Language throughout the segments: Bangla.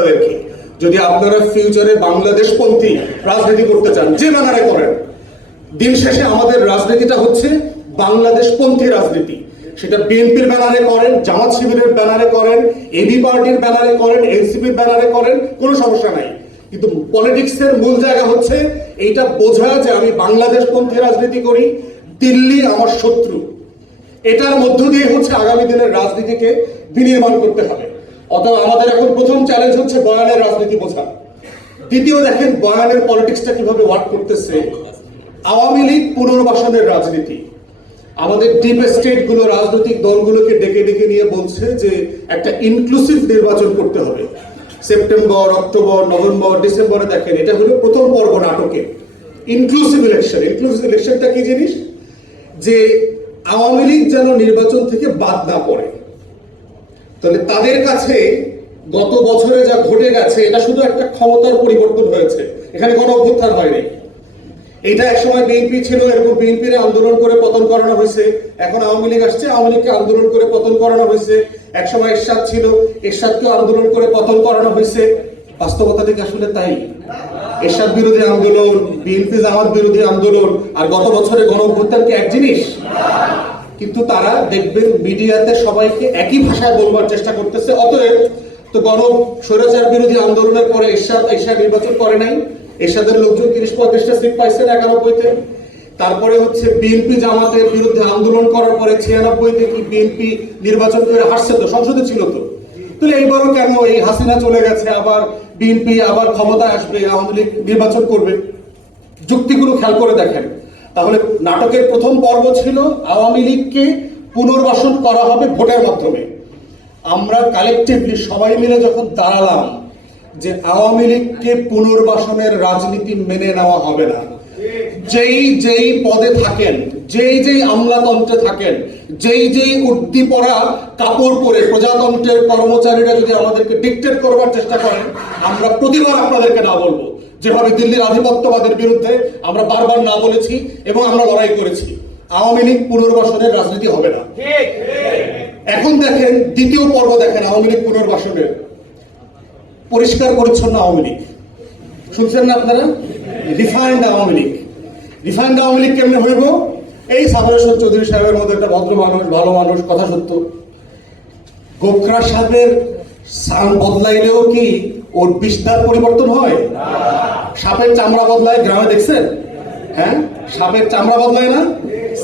আপনাদেরকে যদি আপনারা ফিউচারে বাংলাদেশপন্থী রাজনীতি করতে চান, যে ম্যানারে করেন, দিন শেষে আমাদের রাজনীতিটা হচ্ছে বাংলাদেশপন্থী রাজনীতি। সেটা বিএনপির ব্যানারে করেন, জামাত শিবিরের ব্যানারে করেন এবি পার্টির ব্যানারে করেন, এনসিপির ব্যানারে করেন, কোনো সমস্যা নাই। কিন্তু পলিটিক্সের মূল জায়গা হচ্ছে এইটা বোঝা যে আমি বাংলাদেশপন্থী রাজনীতি করি, দিল্লি আমার শত্রু। এটার মধ্য দিয়ে হচ্ছে আগামী দিনের রাজনীতিকে বিনির্মাণ করতে হবে। অতএব আমাদের এখন প্রথম চ্যালেঞ্জ হচ্ছে বয়ানের রাজনীতি বোঝা। দ্বিতীয় দেখেন বয়ানের পলিটিক্সটা কীভাবে ওয়ার্ক করতেছে। আওয়ামী লীগ পুনর্বাসনের রাজনীতি। আমাদের ডিপ স্টেটগুলো, রাজনৈতিক দলগুলোকে ডেকে ডেকে নিয়ে বলছে যে একটা ইনক্লুসিভ নির্বাচন করতে হবে। সেপ্টেম্বর, অক্টোবর, নভেম্বর, ডিসেম্বরে দেখেন, এটা হলো প্রথম পর্ব নাটকে। ইনক্লুসিভ ইলেকশন ইনক্লুসিভ ইলেকশনটা কি জিনিস? যে আওয়ামী লীগ যেন নির্বাচন থেকে বাদ না পড়ে। তাহলে তাদের কাছে গত বছরে যা ঘটে গেছে, এটা শুধু একটা ক্ষমতার পরিবর্তন হয়েছে। এখানে কোনো অভ্যুত্থান হয়নি। এটা একসময় বিএনপি ছিল, এরকম বিএনপির আন্দোলন করে পতন করানো হয়েছে। এখন আওয়ামী লীগ আসছে, আওয়ামী লীগকে আন্দোলন করে পতন করানো হয়েছে। একসময় এরশাদ ছিল এরশাদকে আন্দোলন করে পতন করানো হয়েছে। বাস্তবতা থেকে আসলে তাই। এরশাদ বিরোধী আন্দোলন, বিএনপি জামাত বিরোধী আন্দোলন, আর গত বছরে গণ অভ্যুত্থান কি এক জিনিস? কিন্তু তারা দেখবেন মিডিয়াতে সবাইকে একই ভাষায় বলবার চেষ্টা করতেছে। অতএব তো গণ স্বৈরাচার বিরোধী আন্দোলনের পরে এরশাদ এরশাদ নির্বাচন করে নাই। এরশাদের লোকজন তিরিশ পঁয়ত্রিশটা সিট পাইছেন একানব্বইতে। তারপরে হচ্ছে বিএনপি জামাতের বিরুদ্ধে আন্দোলন করার পরে ছিয়ানব্বইতে কি বিএনপি নির্বাচন করে হারছে তো? সংসদে ছিল তো। তাহলে এইবারও কেন এই হাসিনা চলে গেছে? আবার বিএনপি আবার ক্ষমতায় আসবে? আওয়ামী লীগ নির্বাচন করবে? যুক্তিগুলো খেয়াল করে দেখেন। তাহলে নাটকের প্রথম পর্ব ছিল আওয়ামী লীগকে পুনর্বাসন করা হবে ভোটের মাধ্যমে। আমরা কালেকটিভলি সবাই মিলে যখন দাঁড়ালাম যে আওয়ামী লীগকে পুনর্বাসনের রাজনীতি মেনে নেওয়া হবে না, যেই যেই পদে থাকেন, যেই যেই আমলাতন্ত্রে থাকেন, যেই যেই উর্দি পরা কাপড় পরে প্রজাতন্ত্রের কর্মচারীরা যদি আমাদেরকে ডিকটেট করবার চেষ্টা করেন, আমরা প্রতিবার আপনাদেরকে না বলব। যেভাবে দিল্লির আধিপত্যবাদের বিরুদ্ধে আমরা বারবার না বলেছি এবং আমরা লড়াই করেছি, আওয়ামী লীগ পুনর্বাসনের রাজনীতি হবে না। এখন দেখেন, দ্বিতীয় পর্ব দেখেন আওয়ামী লীগ পুনর্বাসনের। পরিষ্কার পরিচ্ছন্ন আওয়ামী লীগ। শুনছেন না আপনারা? রিফাইন্ড আওয়ামী লীগ। রিফাইন্ড আওয়ামী লীগ কেমনে হইব? এই সাবরেশ্বর চৌধুরী সাহেবের মধ্যে একটা ভদ্র মানুষ, ভালো মানুষ, কথা সত্য। গোখরা সাহেবের সান বদলাইলেও কি ওর বিস্তার পরিবর্তন হয়? সাপের চামড়া বদলায়, গ্রামে দেখছেন? হ্যাঁ? সাপের চামড়া বদলায় না?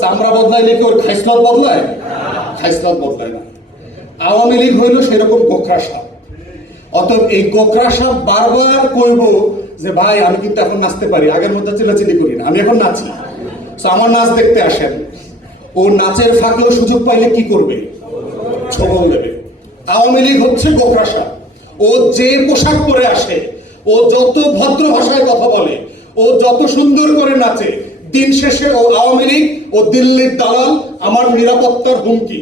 চামড়া বদলাইলে কি ওর খাইসলত বদলায়? খাইসলত বদলায় না। আওয়ামী লীগ হইল সেরকম গোখরা সাপ। অতএব এই গোখরা সাপ বারবার কইব যে, ভাই, আমি কিন্তু এখন নাচতে পারি। আগের মধ্যে চিল্লাচিল্লি করি না, আমি এখন নাচি। তো আমার নাচ দেখতে আসেন। ও নাচের ফাঁকেও সুযোগ পাইলে কি করবে? ছবল দেবে। আওয়ামী লীগ হচ্ছে গোখরা সাপ ও যে পোশাক পরে আসে, ও যত ভদ্র ভাষায় কথা বলে, ও যত সুন্দর করে নাচে, দিন শেষে ও আওয়ামী লীগ ও দিল্লির দালাল আমার নিরাপত্তার হুমকি।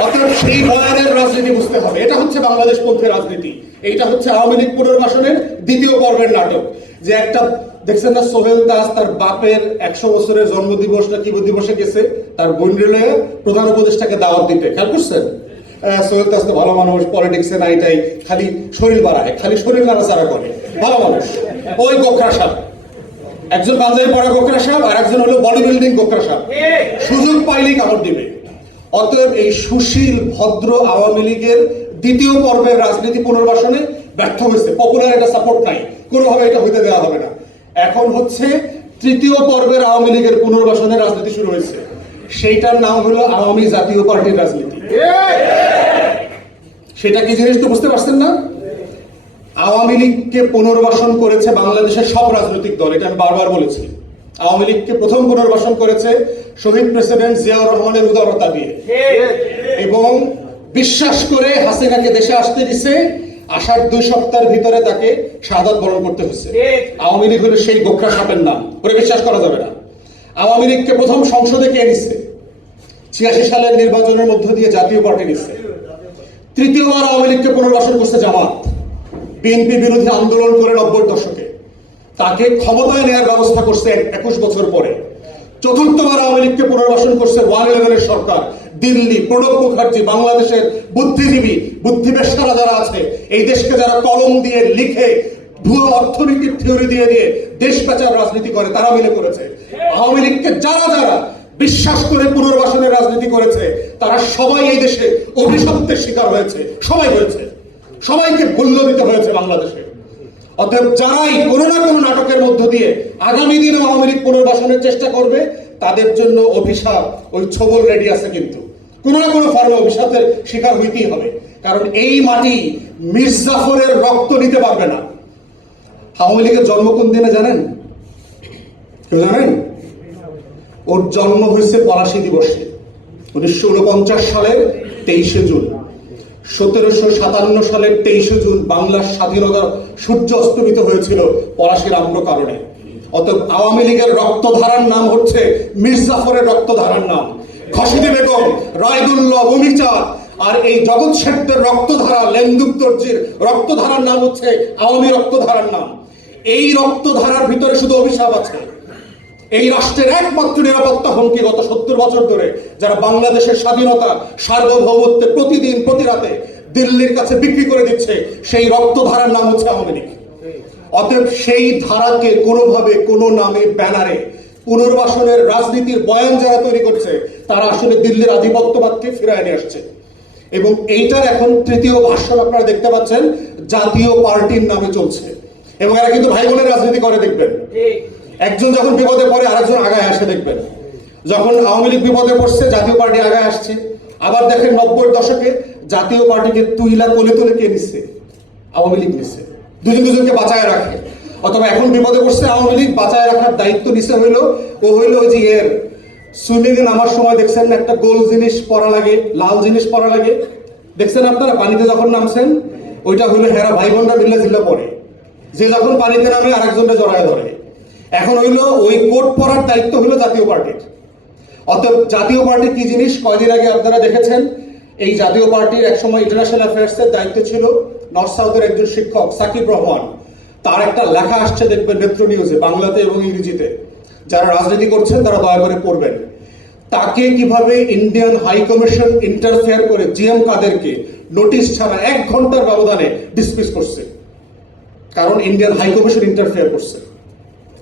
হলো সেই বয়ানের রাজনীতি বুঝতে হবে। এটা হচ্ছে বাংলাদেশ পন্থের রাজনীতি। এইটা হচ্ছে আওয়ামী লীগ পুনর্বাসনের দ্বিতীয় পর্বের নাটক। যে একটা দেখছেন না, সোহেল দাস তার বাপের একশো বছরের জন্মদিবস না কি দিবসে গেছে? তার বোন রেলে প্রধান উপদেষ্টাকে দাওয়াত দিতে। খেয়াল করছেন? সোহেল দাস তো ভালো মানুষ পলিটিক্সে না এটাই খালি শরীর বাড়ায়, খালি শরীর নাড়াচাড়া করে। ভালো মানুষ। ওই গোখরা সাপ। একজন পাঞ্জাবি পরা গোখরা সাপ, আর একজন হলো বডি বিল্ডিং গোখরা সাপ। সুযোগ পাইলেই কামড় দিবে। অতএব এই সুশীল, ভদ্র আওয়ামী লীগের দ্বিতীয় পর্বের রাজনীতি পুনর্বাসনে ব্যর্থ হয়েছে। পপুলার এটা সাপোর্ট নাই। কোনোভাবে এটা হইতে দেওয়া হবে না। এখন হচ্ছে তৃতীয় পর্বের আওয়ামী লীগের পুনর্বাসনের রাজনীতি শুরু হয়েছে। সেইটার নাম হলো আওয়ামী জাতীয় পার্টির রাজনীতি। সেটা কি জিনিস তো বুঝতে পারছেন না? আওয়ামী লীগকে পুনর্বাসন করেছে বাংলাদেশের সব রাজনৈতিক দল এটা আমি বারবার বলেছি। আওয়ামী লীগকে প্রথম পুনর্বাসন করেছে শহীদ প্রেসিডেন্ট জিয়াউর রহমানের উদারতা দিয়ে এবং বিশ্বাস করে হাসিনাকে দেশে আসতে দিছে আসার দুই সপ্তাহের ভিতরে তাকে শাহাদাত বরণ করতে হচ্ছে। আওয়ামী লীগ হলো সেই গোখরা সাপের নাম। ওরে বিশ্বাস করা যাবে না। আওয়ামী লীগকে প্রথম সংসদে কে নিচ্ছে? ছিয়াশি সালের নির্বাচনের মধ্য দিয়ে জাতীয় পার্টি নিচ্ছে। তৃতীয়বার আওয়ামী লীগকে পুনর্বাসন করছে জামাত। বিএনপি বিরোধী আন্দোলন করে নব্বই দশকে। তাকে ক্ষমতায় নেওয়ার ব্যবস্থা করছে একুশ বছর পরে। চতুর্থবার আওয়ামী লীগকে পুনর্বাসন করছে ওয়ান লেভেলের সরকার। দিল্লি, প্রণব মুখার্জি, বাংলাদেশের বুদ্ধিজীবী, বুদ্ধিবেশারা যারা আছে, এই দেশকে যারা কলম দিয়ে লিখে ভুয়ো অর্থনীতির থিওরি দিয়ে দিয়ে দেশ বেচার রাজনীতি করে, তারা মিলে করেছে। আওয়ামী লীগকে যারা যারা বিশ্বাস করে পুনর্বাসনের রাজনীতি করেছে, তারা সবাই এই দেশে অভিশপ্তের শিকার হয়েছে। সবাই হয়েছে। সবাইকে মূল্য দিতে হয়েছে বাংলাদেশে। অতএব যারাই কোনো না কোনো নাটকের মধ্য দিয়ে আগামী দিনে আওয়ামী লীগ পুনর্বাসনের চেষ্টা করবে, তাদের জন্য অভিশাপ, ওই ছবল রেডি আছে কিন্তু। কোনো না কোনো ফর্মে অভিশাপের শিকার হইতেই হবে, কারণ এই মাটি মির্জাফরের রক্ত নিতে পারবে না। আওয়ামী লীগের জন্ম কোন দিনে জানেন? জানেন? ওর জন্ম হয়েছে পলাশী দিবসে, উনিশশো উনপঞ্চাশ সালের তেইশে জুন। সতেরোশো সাতান্ন সালের তেইশে জুন বাংলার স্বাধীনতা সূর্য অস্তমিত হয়েছিল পলাশির আম্র কারণে। অতএব আওয়ামী লীগের রক্তধারার নাম হচ্ছে মির্জাফরের রক্তধারার নাম। খসিদি বেগম, রায়দুল্লাহ ভূমিচাঁদ আর এই জগৎ শেঠদের রক্তধারা লেন্দুক দর্জির রক্তধারার নাম হচ্ছে আওয়ামী রক্তধারার নাম। এই রক্তধারার ভিতরে শুধু অভিশাপ আছে। এই রাষ্ট্রের একমাত্র নিরাপত্তা হুমকি গত সত্তর বছর ধরে, যারা বাংলাদেশের স্বাধীনতা, সার্বভৌমত্বে প্রতিদিন প্রতি রাতে দিল্লির কাছে বিক্রি করে দিচ্ছে, সেই রক্তধারার নাম হচ্ছে আওয়ামী লীগ। অতএব সেই ধারাকে কোনোভাবে, কোনো নামে, ব্যানারে পুনর্বাসনের রাজনীতির বয়ান যারা তৈরি করছে, তারা আসলে দিল্লির আধিপত্যবাদকে ফিরায় নিয়ে আসছে। এবং এইটার এখন তৃতীয় ভাষ্য আপনারা দেখতে পাচ্ছেন, জাতীয় পার্টির নামে চলছে। এবং এরা কিন্তু ভাই বোনের রাজনীতি করে, দেখবেন। একজন যখন বিপদে পড়ে, আরেকজন আগায় আসে, দেখবেন। যখন আওয়ামী লীগ বিপদে পড়ছে, জাতীয় পার্টি আগায় আসছে। আবার দেখেন নব্বই দশকে, জাতীয় পার্টিকে তুইলা কোলে তুলে কে নিচ্ছে আওয়ামী লীগ নিচ্ছে দুজন দুজনকে বাঁচায় রাখে। অথবা এখন বিপদে পড়ছে আওয়ামী লীগ, বাঁচায় রাখার দায়িত্ব নিছে হইল, ও হইল ওই যে এর সুইমিং এ নামার সময় দেখছেন একটা গোল জিনিস পরা লাগে, লাল জিনিস পরা লাগে। দেখছেন আপনারা, পানিতে যখন নামছেন, ওইটা হইল হেরা ভাই বোনরা মিল্লা জিল্লা পরে যে যখন পানিতে নামে আরেকজনটা জড়ায় ধরে। এখন হইল ওই কোট পরার দায়িত্ব হইল জাতীয় পার্টির। অতএব জাতীয় পার্টি কি জিনিস? কয়দিন আগে আপনারা দেখেছেন, এই জাতীয় পার্টির একসময় ইন্টারন্যাশনাল অ্যাফেয়ার্সের দায়িত্ব ছিল নর্থ সাউথের একজন শিক্ষক, সাকিব রহমান। তার একটা লেখা আসছে দেখবেন নেত্র নিউজে বাংলাতে এবং ইংরেজিতে। যারা রাজনীতি করছেন, তারা দয়া করে পড়বেন। তাকে কীভাবে ইন্ডিয়ান হাই কমিশন ইন্টারফেয়ার করে জিএম কাদেরকে নোটিশ ছাড়া এক ঘণ্টার ব্যবধানে ডিসমিস করছে? কারণ ইন্ডিয়ান হাই কমিশন ইন্টারফেয়ার করছে।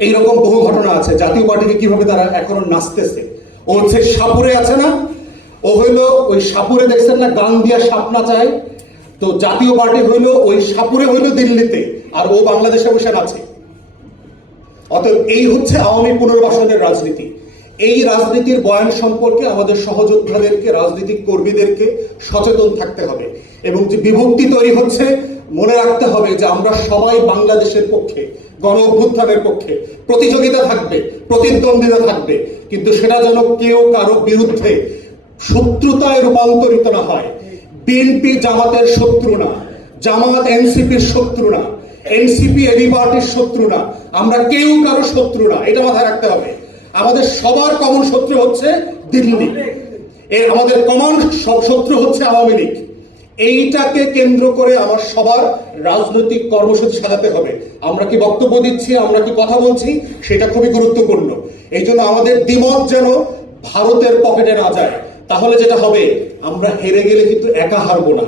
এইরকম বহু ঘটনা আছে। জাতীয় পার্টিকে কীভাবে তারা এখনও নাচতেছে? ও হচ্ছে সাপুরে আছে না? ও হইল ওই সাপুরে দেখছেন না, গান দিয়া সাপ নাচায়। তো জাতীয় পার্টি হইল ওই সাপুরে হইল দিল্লিতে, আর ও বাংলাদেশে বসে আছে অতএব এই হচ্ছে আওয়ামী পুনর্বাসনের রাজনীতি। এই রাজনীতির বয়ান সম্পর্কে আমাদের সহযোদ্ধাদেরকে, রাজনৈতিক কর্মীদেরকে সচেতন থাকতে হবে এবং যে বিভক্তি তৈরি হচ্ছে, মনে রাখতে হবে যে আমরা সবাই বাংলাদেশের পক্ষে, গণ অভ্যুত্থানের পক্ষে, প্রতিযোগিতা থাকবে, প্রতিদ্বন্দ্বিতা থাকবে, কিন্তু সেটা যেন কেউ কারও বিরুদ্ধে শত্রুতায় রূপান্তরিত না হয়। বিএনপি জামাতের শত্রু না, জামাত এনসিপির শত্রু না এনসিপি এবি পার্টির শত্রু না, আমরা কেউ কারও শত্রু না, এটা মাথায় রাখতে হবে। আমাদের সবার কমন শত্রু হচ্ছে দিল্লি। এর আমাদের কমন সব শত্রু হচ্ছে আওয়ামী লীগ। এইটাকে কেন্দ্র করে আমার সবার রাজনৈতিক কর্মসূচি সাজাতে হবে। আমরা কি বক্তব্য দিচ্ছি, আমরা কি কথা বলছি, সেটা খুবই গুরুত্বপূর্ণ। এই জন্য আমাদের দ্বিমত যেন ভারতের পকেটে না যায়। তাহলে যেটা হবে, আমরা হেরে গেলে কিন্তু একা হারবো না।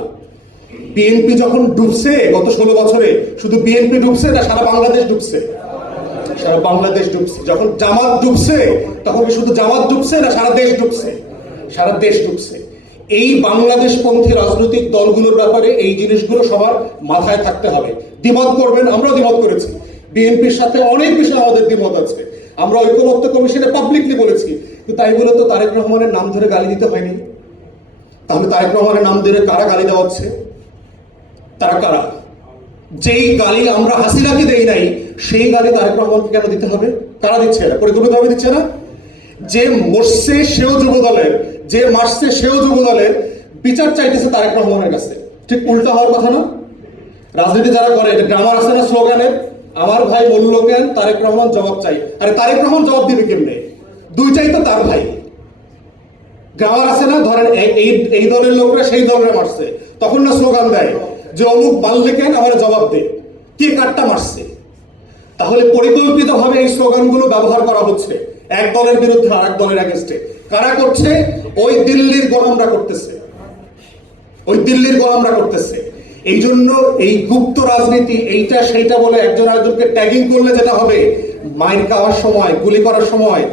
বিএনপি যখন ডুবছে গত ষোলো বছরে, শুধু বিএনপি ডুবছে না, সারা বাংলাদেশ ডুবছে। সারা বাংলাদেশ ডুবছে। যখন জামাত ডুবছে, তখন শুধু জামাত ডুবছে না সারা দেশ ডুবছে? সারা দেশ ডুবছে। এই বাংলাদেশ পন্থী রাজনৈতিক দলগুলোর ব্যাপারে এই জিনিসগুলো সবার মাথায় থাকতে হবে। দ্বিমত করবেন, আমরাও দ্বিমত করেছি। বিএনপির সাথে অনেক বিষয়ে আমাদের দ্বিমত আছে। আমরা ঐক্যমত্য কমিশনে পাবলিকলি বলেছি। কিন্তু তাই বলে তো তারেক রহমানের নাম ধরে গালি দিতে হয়নি? তাহলে তারেক রহমানের নাম ধরে কারা গালি দেওয়া হচ্ছে? তারা কারা? যেই গালি আমরা হাসিনাকে দেই নাই, সেই গালি তারেক রহমানকে কেন দিতে হবে? কারা দিচ্ছে না পরিকল্পিতভাবে দিচ্ছে না যে মরছে সেও যুব দলের যে মারছে সেও যুব দলের বিচার চাইতেছে তারেক রহমানের কাছে। ঠিক উল্টা হওয়ার কথা না? রাজনীতি যারা করে, এটা গ্রামার আছে না স্লোগানের? আমার ভাই বলল কেন তারেক রহমান জবাব চাই? আরে তারেক রহমান জবাব দিবে কেমনে? দুইটাই তো তার ভাই। গ্রামার আছে না? ধরেন এই এই দলের লোকরা সেই দলের মারছে। তখন না স্লোগান দেয় যে অমুক মারলে কেন আমার জবাব দে? কে কাটটা মারছে? তাহলে পরিকল্পিতভাবে এই স্লোগানগুলো ব্যবহার করা হচ্ছে এক দলের বিরুদ্ধে আর এক দলের অ্যাগেনস্টে কারা করছে? ওই দিল্লির গোলামরা করতেছে। ওই দিল্লির গোলামরা করতেছে। এই জন্য এই গুপ্ত রাজনীতি, এইটা সেইটা বলে একজন আরেকজনকে ট্যাগিং করলে যেটা হবে? মাইর খাওয়ার সময়, গুলি করার সময়।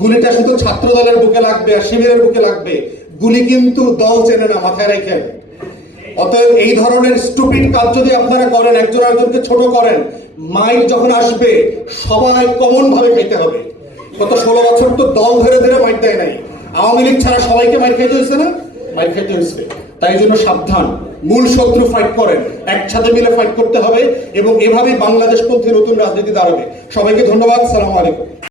গুলিটা শুধু ছাত্র দলের বুকে লাগবে আর শিবিরের বুকে লাগবে। গুলি কিন্তু দল চেনে না, মাথায় রাখেন অতএব এই ধরনের স্টুপিড কাজ যদি আপনারা করেন, একজন আরেকজনকে ছোট করেন মাইক যখন আসবে, সবাই কমন ভাবে খাইতে হবে। গত ষোলো বছর তো দল ধরে ধরে মাইক দেয় নাই। আওয়ামী লীগ ছাড়া সবাইকে মাইক খাইতে হয়েছে না? মাইক খাইতে হয়েছে। তাই জন্য সাবধান। মূল শত্রু ফাইট করেন। একসাথে মিলে ফাইট করতে হবে এবং এভাবেই বাংলাদেশ পন্থী নতুন রাজনীতি দাঁড়াবে। সবাইকে ধন্যবাদ। সালাম আলাইকুম।